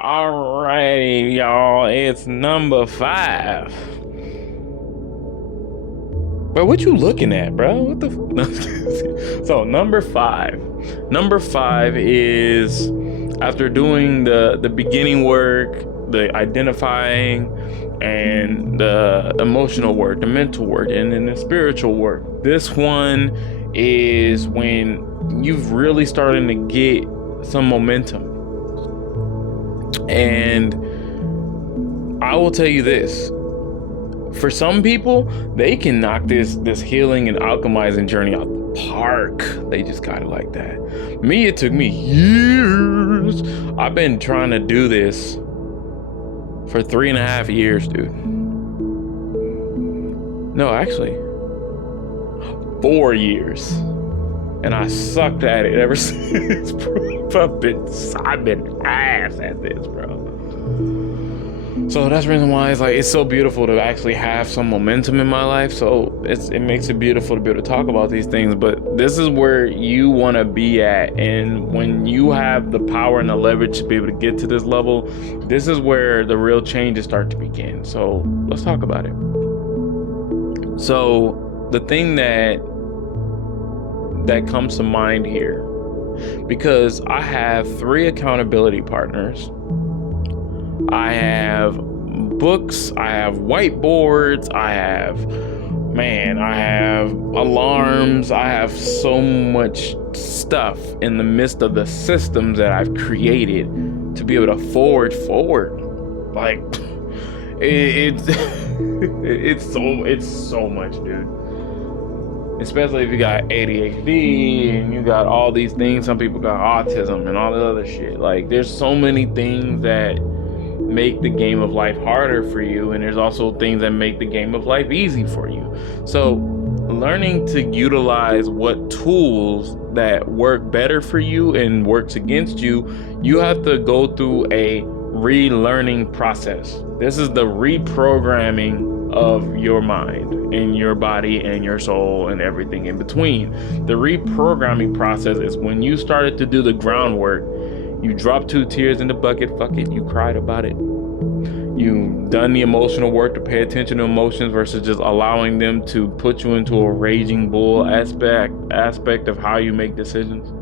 Alrighty, y'all. It's number five. Bro, what you looking at, bro? What the So number five. Number five is after doing the beginning work, the identifying and the emotional work, the mental work, and then the spiritual work. This one is when you've really starting to get some momentum. And I will tell you this. For some people, they can knock this healing and alchemizing journey out the park. They just got it like that. Me, it took me years. I've been trying to do this for 3.5 years, dude. No, actually, 4 years. And I sucked at it ever since, bro. I've been ass at this, bro. So that's the reason why it's so beautiful to actually have some momentum in my life. So it makes it beautiful to be able to talk about these things. But this is where you want to be at, and when you have the power and the leverage to be able to get to this level, this is where the real changes start to begin. So let's talk about it. So the thing that comes to mind here, because I have 3 accountability partners. I have books, I have whiteboards, I have alarms, I have so much stuff in the midst of the systems that I've created to be able to forward. Like it's it's so much, dude. Especially if you got ADHD and you got all these things. Some people got autism and all the other shit. Like, there's so many things that make the game of life harder for you, and there's also things that make the game of life easy for you. So learning to utilize what tools that work better for you and works against you, you have to go through a relearning process. This is the reprogramming of your mind and your body and your soul and everything in between. The reprogramming process is when you started to do the groundwork. You dropped 2 tears in the bucket, fuck it, you cried about it. You've done the emotional work to pay attention to emotions versus just allowing them to put you into a raging bull aspect of how you make decisions.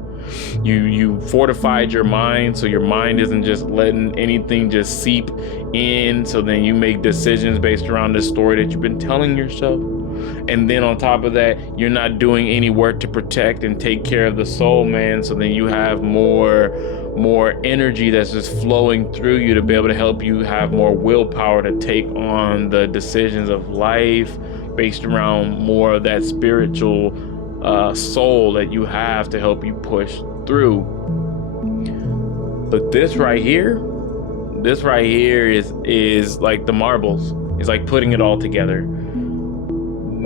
You fortified your mind, so your mind isn't just letting anything just seep in, so then you make decisions based around the story that you've been telling yourself. And then on top of that, you're not doing any work to protect and take care of the soul, man. So then you have more energy that's just flowing through you to be able to help you have more willpower to take on the decisions of life based around more of that spiritual soul that you have to help you push through. But this right here is like the marbles. It's like putting it all together.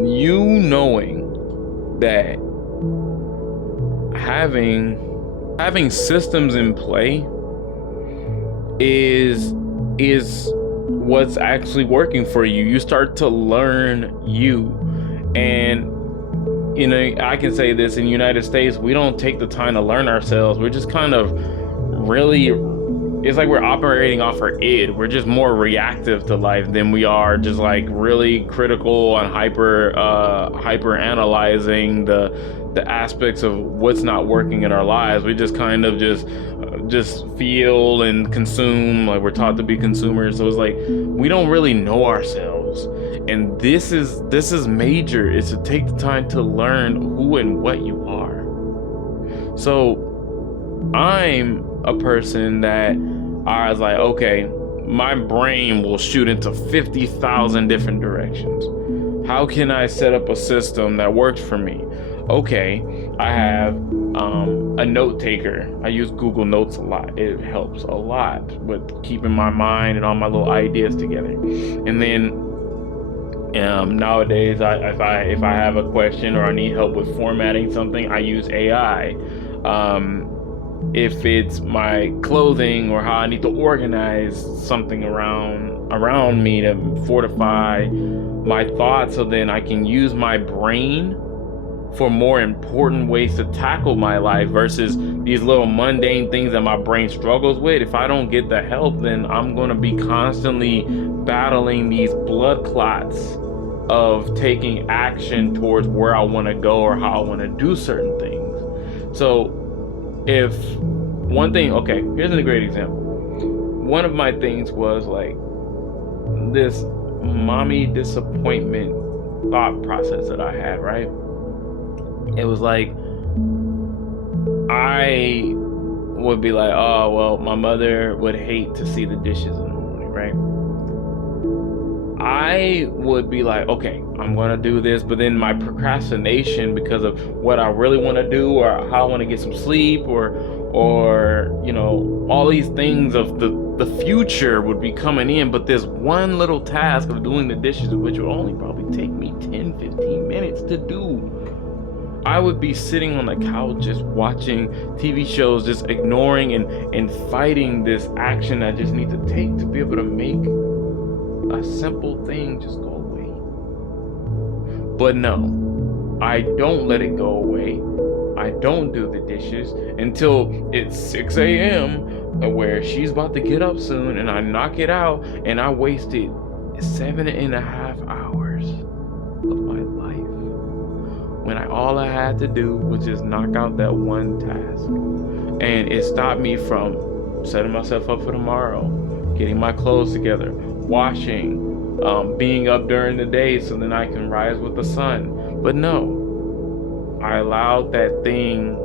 You knowing that having systems in play is what's actually working for you. You start to learn you. And you know, I can say this, in the United States, we don't take the time to learn ourselves. We're just kind of really, it's like we're operating off our id. We're just more reactive to life than we are just like really critical and hyper analyzing the aspects of what's not working in our lives. We just kind of just feel and consume, like we're taught to be consumers. So it's like we don't really know ourselves. And this is major, is to take the time to learn who and what you are. So I'm a person that I was like, okay, my brain will shoot into 50,000 different directions. How can I set up a system that works for me? Okay, I have a note taker. I use Google Notes a lot. It helps a lot with keeping my mind and all my little ideas together. And then nowadays, if I have a question or I need help with formatting something, I use AI. If it's my clothing or how I need to organize something around me to fortify my thoughts, so then I can use my brain for more important ways to tackle my life versus these little mundane things that my brain struggles with. If I don't get the help, then I'm going to be constantly battling these blood clots of taking action towards where I want to go or how I want to do certain things. So if one thing, okay, here's a great example. One of my things was like this mommy disappointment thought process that I had, right? It was like I would be like, oh, well, my mother would hate to see the dishes in the morning, right? I would be like, okay, I'm gonna do this, but then my procrastination because of what I really want to do or how I want to get some sleep or all these things of the future would be coming in, but this one little task of doing the dishes, which would only probably take me 10-15 minutes to do, I would be sitting on the couch just watching TV shows, just ignoring and fighting this action I just need to take to be able to make a simple thing just go away. But no, I don't let it go away. I don't do the dishes until it's 6 a.m. where she's about to get up soon, and I knock it out, and I wasted 7.5 hours of my life when all I had to do was just knock out that one task. And it stopped me from setting myself up for tomorrow, getting my clothes together, washing, being up during the day so then I can rise with the sun. But no, I allowed that thing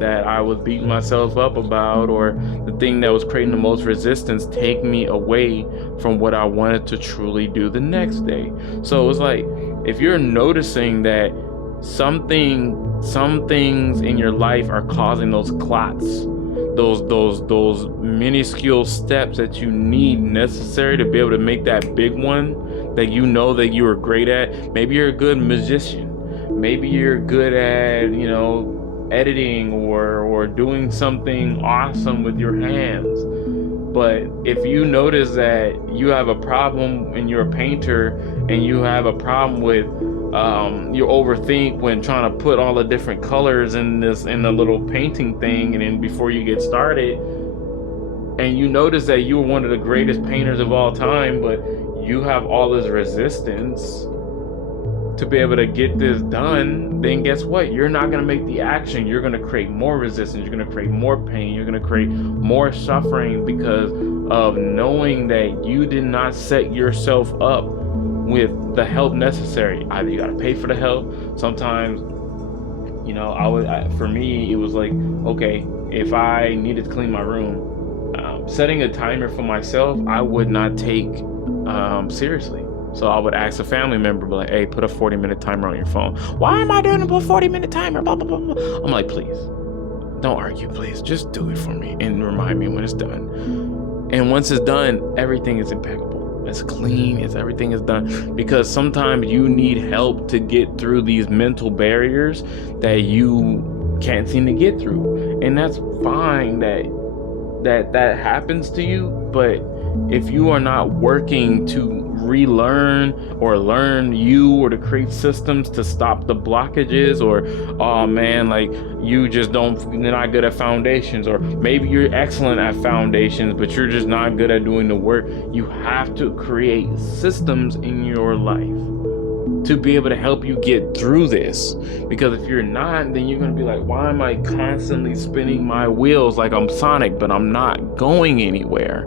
that I was beating myself up about, or the thing that was creating the most resistance, take me away from what I wanted to truly do the next day. So it was like, if you're noticing that some things in your life are causing those clots, those minuscule steps that you need necessary to be able to make that big one that you know that you are great at. Maybe you're a good musician. Maybe you're good at, editing or doing something awesome with your hands. But if you notice that you have a problem and you're a painter and you have a problem with you overthink when trying to put all the different colors in the little painting thing, and then before you get started, and you notice that you were one of the greatest painters of all time, but you have all this resistance to be able to get this done, then guess what? You're not going to make the action. You're going to create more resistance. You're going to create more pain. You're going to create more suffering because of knowing that you did not set yourself up with the help necessary. Either you got to pay for the help. Sometimes, for me, it was like, okay, if I needed to clean my room, setting a timer for myself, I would not take seriously. So I would ask a family member, like, hey, put a 40-minute timer on your phone. Why am I doing a 40-minute timer? Blah, blah, blah, blah. I'm like, please, don't argue, please. Just do it for me and remind me when it's done. And once it's done, everything is impeccable. It's clean, everything is done. Because sometimes you need help to get through these mental barriers that you can't seem to get through. And that's fine that happens to you, but if you are not working to relearn or learn or to create systems to stop the blockages, or oh man, like you're not good at foundations, or maybe you're excellent at foundations but you're just not good at doing the work, you have to create systems in your life to be able to help you get through this. Because if you're not, then you're going to be like, why am I constantly spinning my wheels like I'm Sonic, but I'm not going anywhere?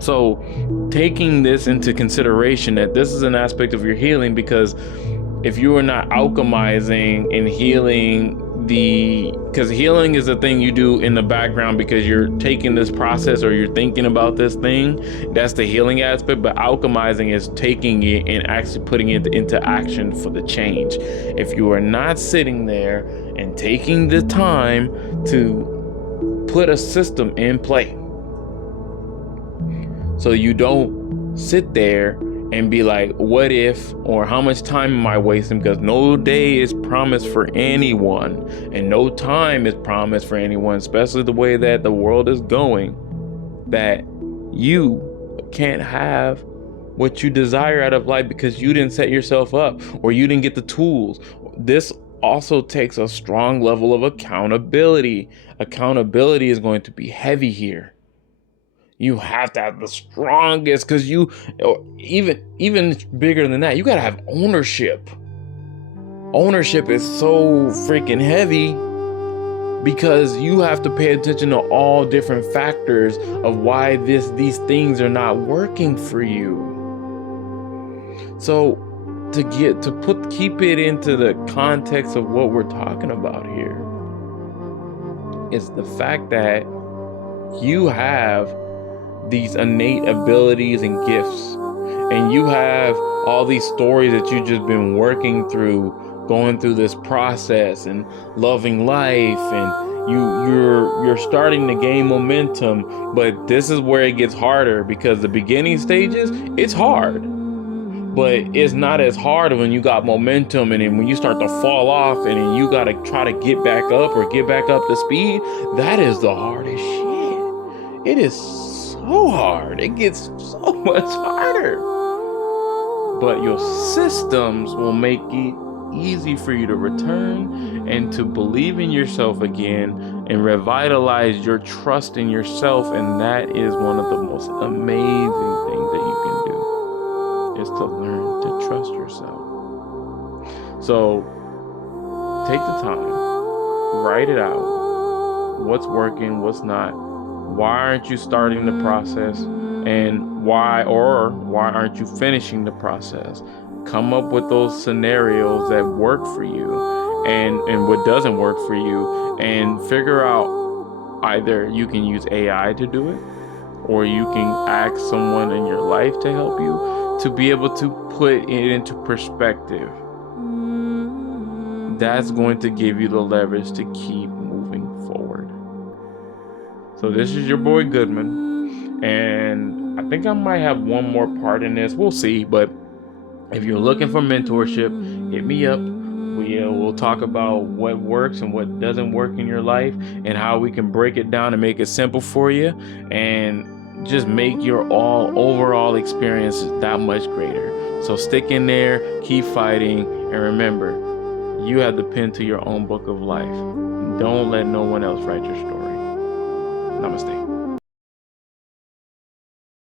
So taking this into consideration, that this is an aspect of your healing, because if you are not alchemizing and healing because healing is a thing you do in the background because you're taking this process or you're thinking about this thing, that's the healing aspect. But alchemizing is taking it and actually putting it into action for the change. If you are not sitting there and taking the time to put a system in play, so you don't sit there and be like, what if, or how much time am I wasting? Because no day is promised for anyone, and no time is promised for anyone, especially the way that the world is going, that you can't have what you desire out of life because you didn't set yourself up, or you didn't get the tools. This also takes a strong level of accountability. Accountability is going to be heavy here. You have to have the strongest, because you, or even bigger than that, you got to have ownership. Ownership is so freaking heavy because you have to pay attention to all different factors of why these things are not working for you. So keep it into the context of what we're talking about here, is the fact that you have these innate abilities and gifts, and you have all these stories that you've just been working through, going through this process and loving life, and you're starting to gain momentum. But this is where it gets harder, because the beginning stages, it's hard, but it's not as hard when you got momentum. And then when you start to fall off and then you got to try to get back up or get back up to speed, that is the hardest shit. It is so hard. It gets so much harder. But your systems will make it easy for you to return and to believe in yourself again and revitalize your trust in yourself. And that is one of the most amazing things that you can do, is to learn to trust yourself. So take the time, write it out. What's working, what's not? Why aren't you starting the process? And why aren't you finishing the process? Come up with those scenarios that work for you and what doesn't work for you, and figure out, either you can use AI to do it, or you can ask someone in your life to help you to be able to put it into perspective. That's going to give you the leverage to keep moving forward. So this is your boy Goodman, and I think I might have one more part in this. We'll see, but if you're looking for mentorship, hit me up. We'll talk about what works and what doesn't work in your life, and how we can break it down and make it simple for you, and just make your overall experience that much greater. So stick in there, keep fighting, and remember, you have the pen to your own book of life. Don't let no one else write your story. Namaste.